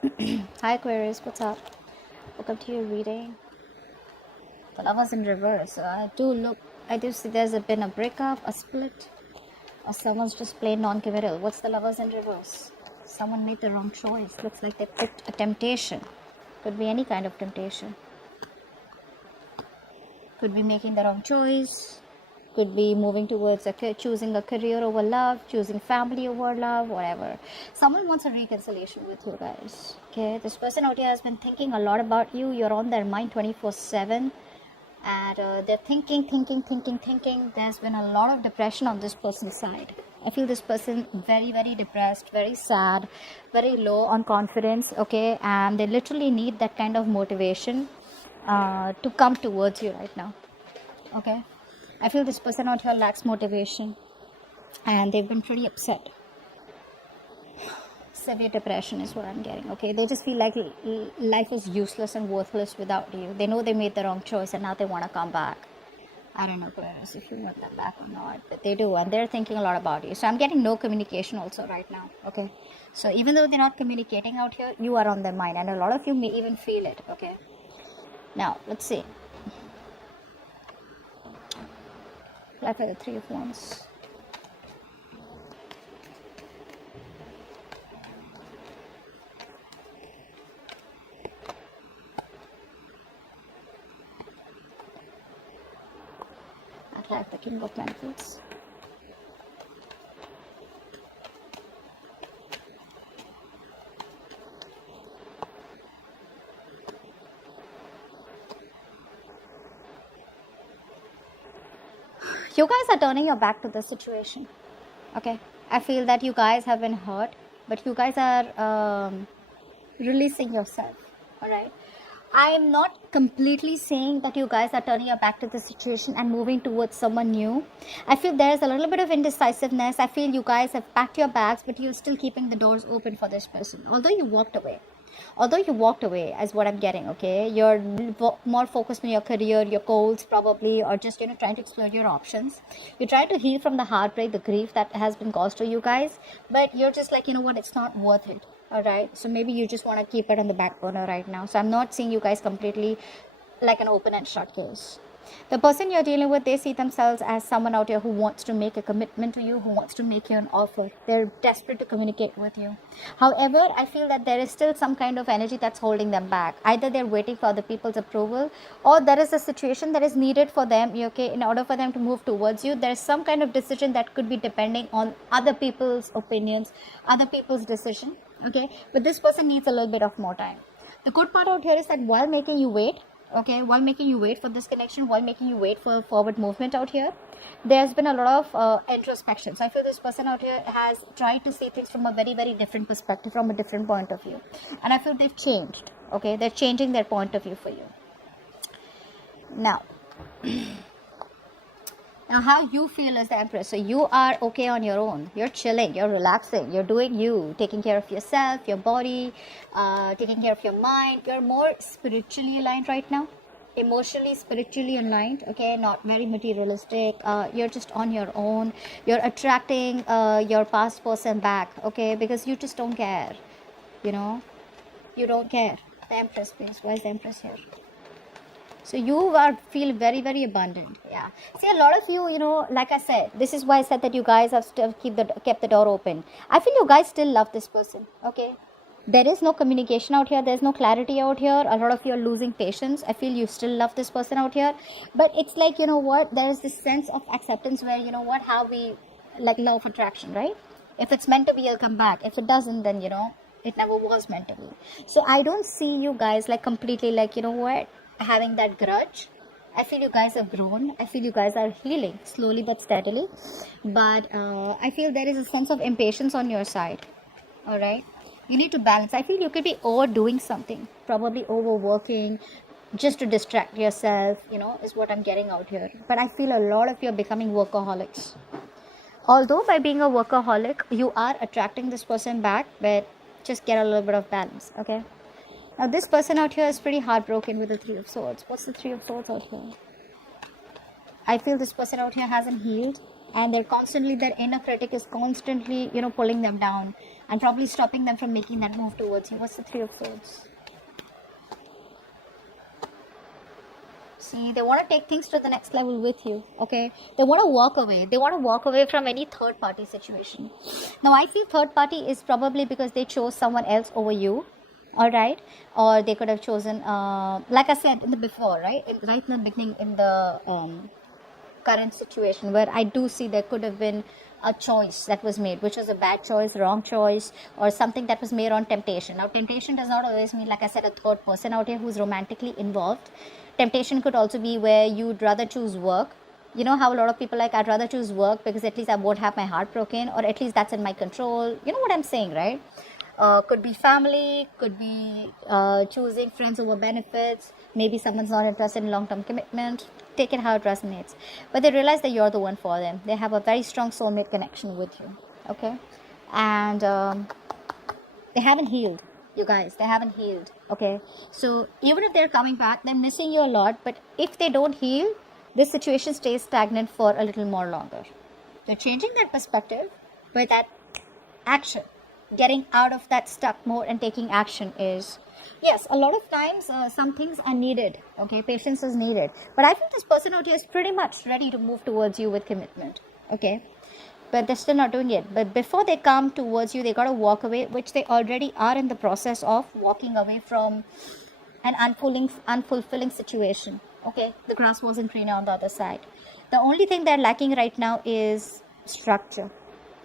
Hi Aquarius, what's up? Welcome to your reading. The Lovers in reverse. I do see been a breakup, a split, or someone's just plain non-committal. What's the Lovers in reverse? Someone made the wrong choice. Looks like they picked a temptation. Could be any kind of temptation. Could be making the wrong choice. Could be moving towards choosing a career over love, choosing family over love, whatever. Someone wants a reconciliation with you guys. Okay, this person out here has been thinking a lot about you. You're on their mind 24/7, and they're thinking. There's been a lot of depression on this person's side. I feel this person very, very depressed, very sad, very low on confidence. Okay, and they literally need that kind of motivation to come towards you right now. Okay, I feel this person out here lacks motivation, and they've been pretty upset. Severe depression is what I'm getting. Okay, they just feel like life is useless and worthless without you. They know they made the wrong choice, and now they want to come back. I don't know, Aquarius, if you want them back or not, but they do, and they're thinking a lot about you. So I'm getting no communication also right now. Okay, so even though they're not communicating out here, you are on their mind, and a lot of you may even feel it. Okay, now let's see. Apply for the Three of Wands. Apply the King of Pentacles. You guys are turning your back to the situation. Okay, I feel that you guys have been hurt, but you guys are releasing yourself. All right, I am not completely saying that you guys are turning your back to the situation and moving towards someone new. I feel there's a little bit of indecisiveness. I feel you guys have packed your bags, but you're still keeping the doors open for this person, although you walked away. As what I'm getting. Okay, you're more focused on your career, your goals probably, or just trying to explore your options. You're trying to heal from the heartbreak, the grief that has been caused to you guys, but you're just like, what, it's not worth it. All right, so maybe you just want to keep it on the back burner right now. So I'm not seeing you guys completely like an open and shut case. The person you're dealing with, they see themselves as someone out here who wants to make a commitment to you, who wants to make you an offer. They're desperate to communicate with you. However, I feel that there is still some kind of energy that's holding them back. Either they're waiting for other people's approval, or there is a situation that is needed for them, okay, in order for them to move towards you. There's some kind of decision that could be depending on other people's opinions, other people's decision, okay, but this person needs a little bit of more time. The good part out here is that while making you wait, okay, while making you wait for this connection, while making you wait for forward movement out here, there's been a lot of introspection. So I feel this person out here has tried to see things from a very, very different perspective, from a different point of view, and I feel they've changed. Okay, they're changing their point of view for you now. Now, how you feel as the Empress. So you are okay on your own. You're chilling. You're relaxing. You're doing you. Taking care of yourself, your body, taking care of your mind. You're more spiritually aligned right now. Emotionally, spiritually aligned. Okay, not very materialistic. You're just on your own. You're attracting your past person back. Okay, because you just don't care. You don't care. The Empress, please. Why is the Empress here? So you feel very, very abundant. Yeah. See, a lot of you, like I said, this is why I said that you guys have still kept the door open. I feel you guys still love this person. Okay. There is no communication out here. There's no clarity out here. A lot of you are losing patience. I feel you still love this person out here. But it's like, there is this sense of acceptance where, how we, like law of attraction, right? If it's meant to be, it'll come back. If it doesn't, then, it never was meant to be. So I don't see you guys like completely like, having that grudge. I feel you guys have grown. I feel you guys are healing slowly but steadily. But I feel there is a sense of impatience on your side. All right. You need to balance. I feel you could be overdoing something, probably overworking, just to distract yourself, is what I'm getting out here. But I feel a lot of you are becoming workaholics. Although by being a workaholic, you are attracting this person back, but just get a little bit of balance. Okay. Now, this person out here is pretty heartbroken with the Three of Swords. What's the Three of Swords out here? I feel this person out here hasn't healed, and their inner critic is constantly, pulling them down. and probably stopping them from making that move towards you. What's the Three of Swords? See, they want to take things to the next level with you, okay? They want to walk away. They want to walk away from any third party situation. Now, I feel third party is probably because they chose someone else over you, all right? Or they could have chosen, like I said in the before, right? Right in the beginning, in the current situation, where I do see there could have been a choice that was made, which was a bad choice, wrong choice, or something that was made on temptation. Now, temptation does not always mean, like I said, a third person out here who's romantically involved. Temptation could also be where you'd rather choose work. You know how a lot of people like, I'd rather choose work because at least I won't have my heart broken, or at least that's in my control. You know what I'm saying, right? Could be family, could be choosing friends over benefits. Maybe someone's not interested in long-term commitment. Take it how it resonates. But they realize that you're the one for them. They have a very strong soulmate connection with you. Okay? And they haven't healed. You guys, they haven't healed. Okay? So even if they're coming back, they're missing you a lot. But if they don't heal, this situation stays stagnant for a little more longer. They're changing their perspective, but that action, getting out of that stuck mode and taking action is, yes, a lot of times some things are needed. Okay, patience is needed. But I think this person out here is pretty much ready to move towards you with commitment. Okay, but they're still not doing it. But before they come towards you, they got to walk away, which they already are in the process of walking away from an unfulfilling situation. Okay, the grass wasn't greener on the other side. The only thing they're lacking right now is structure.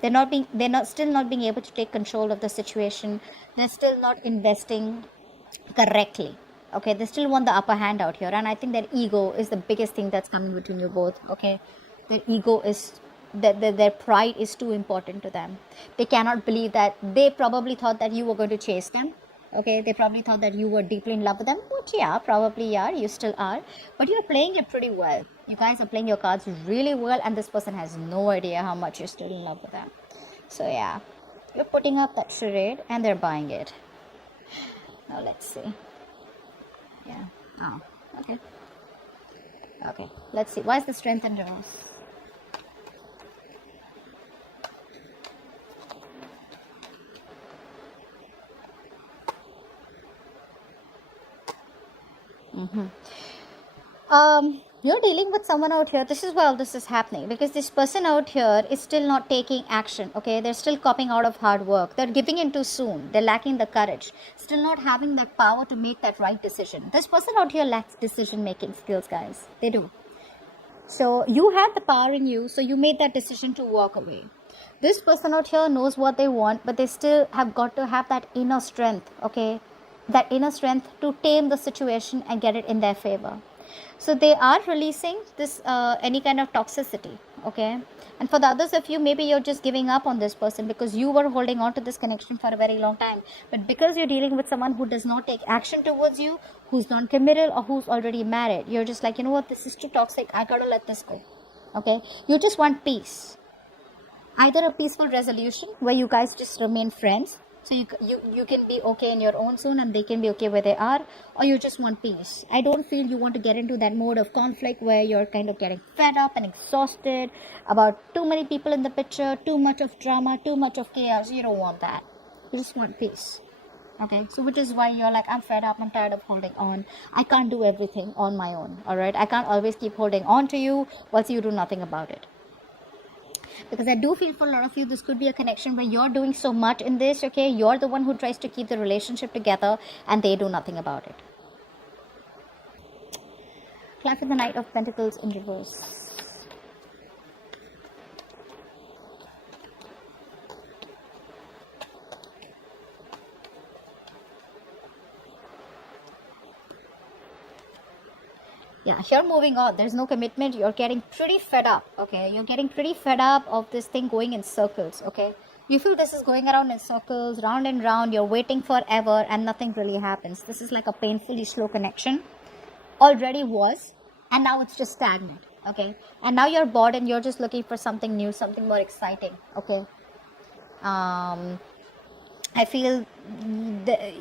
They're still not being able to take control of the situation. They're still not investing correctly. Okay, they still want the upper hand out here, and I think their ego is the biggest thing that's coming between you both. Okay, their ego is their pride is too important to them. They cannot believe that they probably thought that you were going to chase them. Okay, they probably thought that you were deeply in love with them, which yeah, probably are, you still are, but you're playing it pretty well. You guys are playing your cards really well, and this person has no idea how much you're still in love with them. So yeah, you're putting up that charade and they're buying it. Now let's see. Yeah. Oh, okay. Okay, let's see. Why is the Strength in reverse? You're dealing with someone out here. This is why all this is happening, because this person out here is still not taking action. Okay, they're still copping out of hard work. They're giving in too soon. They're lacking the courage, still not having that power to make that right decision. This person out here lacks decision making skills, guys. They do. So you had the power in you, so you made that decision to walk away. This person out here knows what they want, but they still have got to have that inner strength. Okay, that inner strength to tame the situation and get it in their favor. So they are releasing this any kind of toxicity. Okay, and for the others of you, maybe you're just giving up on this person because you were holding on to this connection for a very long time, but because you're dealing with someone who does not take action towards you, who's non-committal, or who's already married, you're just like, you know what, this is too toxic, I gotta let this go. Okay, you just want peace, either a peaceful resolution where you guys just remain friends, so you can be okay in your own zone and they can be okay where they are, or you just want peace. I don't feel you want to get into that mode of conflict where you're kind of getting fed up and exhausted about too many people in the picture, too much of drama, too much of chaos. You don't want that. You just want peace. Okay, so which is why you're like, I'm fed up, I'm tired of holding on. I can't do everything on my own. All right, I can't always keep holding on to you whilst you do nothing about it. Because I do feel for a lot of you, this could be a connection where you're doing so much in this, okay? You're the one who tries to keep the relationship together and they do nothing about it. Clap for the Knight of Pentacles in reverse. Yeah, you're moving on. There's no commitment. You're getting pretty fed up, okay? You're getting pretty fed up of this thing going in circles, okay? You feel this is going around in circles, round and round. You're waiting forever and nothing really happens. This is like a painfully slow connection. Already was, and now it's just stagnant, okay? And now you're bored and you're just looking for something new, something more exciting, okay? I feel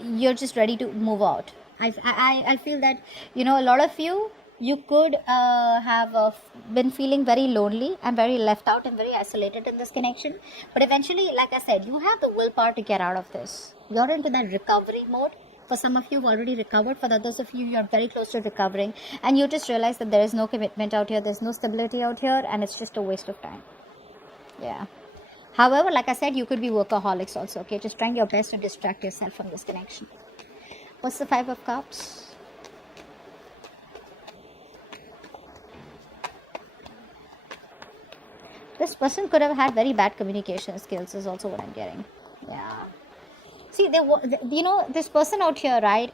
you're just ready to move out. I feel that, you know, a lot of you, you could have been feeling very lonely and very left out and very isolated in this connection. But eventually, like I said, you have the willpower to get out of this. You're into that recovery mode. For some of you, you've already recovered. For the others of you, you're very close to recovering. And you just realize that there is no commitment out here. There's no stability out here. And it's just a waste of time. Yeah. However, like I said, you could be workaholics also. Okay. Just trying your best to distract yourself from this connection. What's the Five of Cups? This person could have had very bad communication skills is also what I'm getting. Yeah. See, this person out here, right?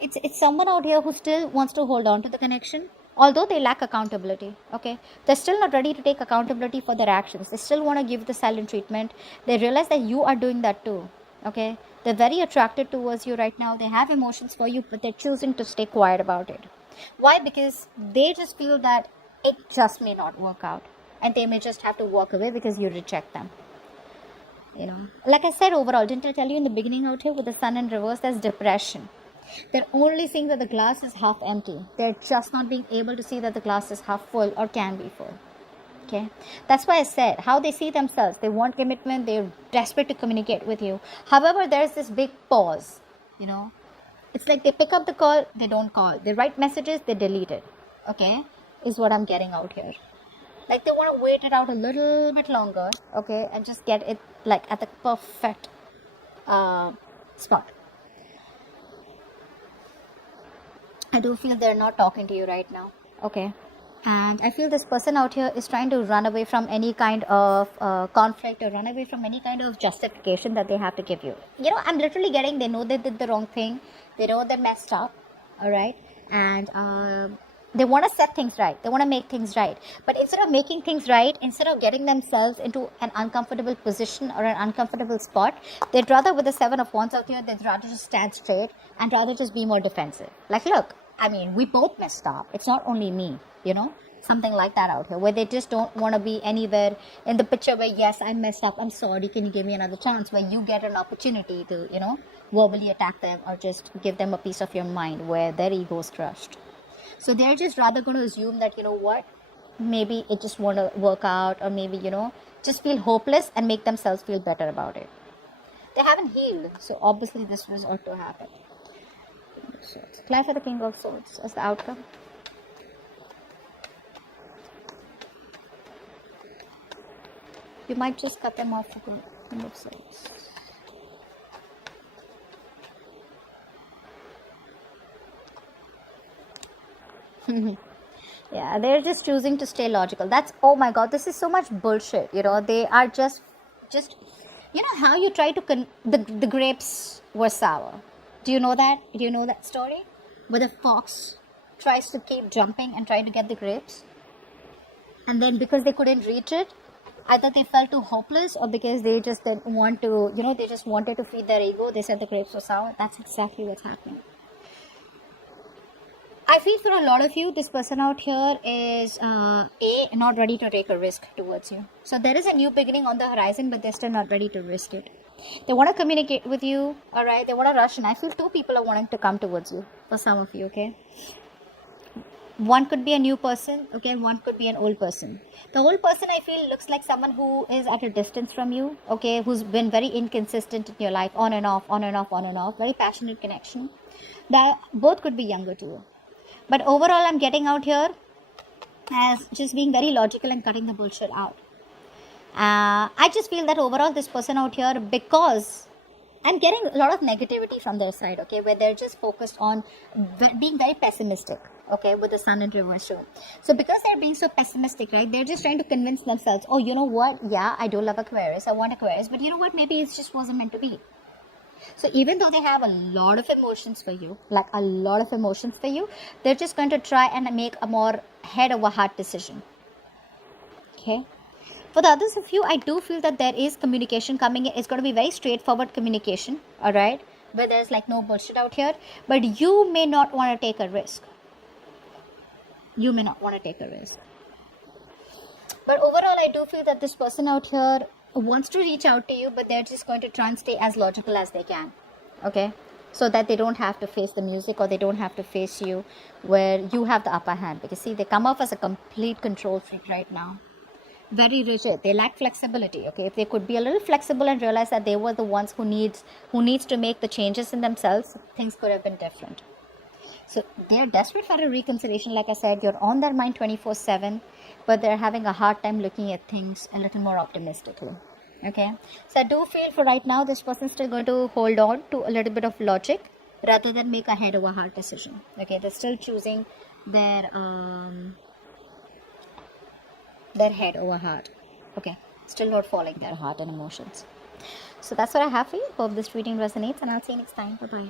It's someone out here who still wants to hold on to the connection, although they lack accountability. Okay, they're still not ready to take accountability for their actions. They still want to give the silent treatment. They realize that you are doing that too. Okay, they're very attracted towards you right now. They have emotions for you, but they're choosing to stay quiet about it. Why? Because they just feel that it just may not work out. And they may just have to walk away because you reject them. Like I said, overall, didn't I tell you in the beginning out here with the sun in reverse, there's depression. They're only seeing that the glass is half empty. They're just not being able to see that the glass is half full or can be full. Okay, that's why I said how they see themselves. They want commitment. They're desperate to communicate with you. However, there's this big pause. It's like they pick up the call, they don't call. They write messages, they delete it. Okay, is what I'm getting out here. Like they want to wait it out a little bit longer, okay, and just get it like at the perfect spot. I do feel they're not talking to you right now, okay, and I feel this person out here is trying to run away from any kind of conflict or run away from any kind of justification that they have to give you. I'm literally getting they know they did the wrong thing, they know they messed up, all right, and they want to set things right. They want to make things right. But instead of making things right, instead of getting themselves into an uncomfortable position or an uncomfortable spot, they'd rather, with the Seven of Wands out here, they'd rather just stand straight and rather just be more defensive. Like, look, we both messed up. It's not only me, something like that out here, where they just don't want to be anywhere in the picture where, yes, I messed up, I'm sorry, can you give me another chance, where you get an opportunity to, verbally attack them or just give them a piece of your mind where their ego is crushed. So they're just rather going to assume that, maybe it just won't work out, or maybe, just feel hopeless and make themselves feel better about it. They haven't healed. So obviously this was ought to happen. Clarify the King of Swords as the outcome. You might just cut them off for good. King of Swords. Yeah, they're just choosing to stay logical. That's, oh my god, this is so much bullshit. They are just how you try to the grapes were sour. Do you know that? Do you know that story where the fox tries to keep jumping and try to get the grapes, and then because they couldn't reach it, either they felt too hopeless or because they just didn't want to, they just wanted to feed their ego, they said the grapes were sour. That's exactly what's happening. I feel for a lot of you, this person out here is not ready to take a risk towards you. So there is a new beginning on the horizon, but they're still not ready to risk it. They want to communicate with you, all right? They want to rush in. I feel two people are wanting to come towards you, for some of you, okay? One could be a new person, okay? One could be an old person. The old person, I feel, looks like someone who is at a distance from you, okay? Who's been very inconsistent in your life, on and off, on and off, on and off. Very passionate connection. That both could be younger too. But overall, I'm getting out here as just being very logical and cutting the bullshit out. I just feel that overall, this person out here, because I'm getting a lot of negativity from their side, okay, where they're just focused on being very pessimistic, okay, with the sun in reverse show. So because they're being so pessimistic, right, they're just trying to convince themselves, oh, you know what, yeah, I do love Aquarius, I want Aquarius, but you know what, maybe it just wasn't meant to be. So even though they have a lot of emotions for you, they're just going to try and make a more head over heart decision. Okay. For the others of you, I do feel that there is communication coming in. It's going to be very straightforward communication. All right. Where there's like no bullshit out here. But you may not want to take a risk. But overall, I do feel that this person out here wants to reach out to you, but they're just going to try and stay as logical as they can. Okay. so that they don't have to face the music, or they don't have to face you, where you have the upper hand. Because see, they come off as a complete control freak right now. Very rigid. They lack flexibility. Okay, if they could be a little flexible and realize that they were the ones who needs to make the changes in themselves, things could have been different. So they're desperate for a reconciliation. Like I said, you're on their mind 24/7, but they're having a hard time looking at things a little more optimistically. Okay, so I do feel for right now, this person's still going to hold on to a little bit of logic rather than make a head over heart decision. Okay, they're still choosing their head over heart. Okay, still not following their heart and emotions. So that's what I have for you. Hope this reading resonates, and I'll see you next time. Bye bye.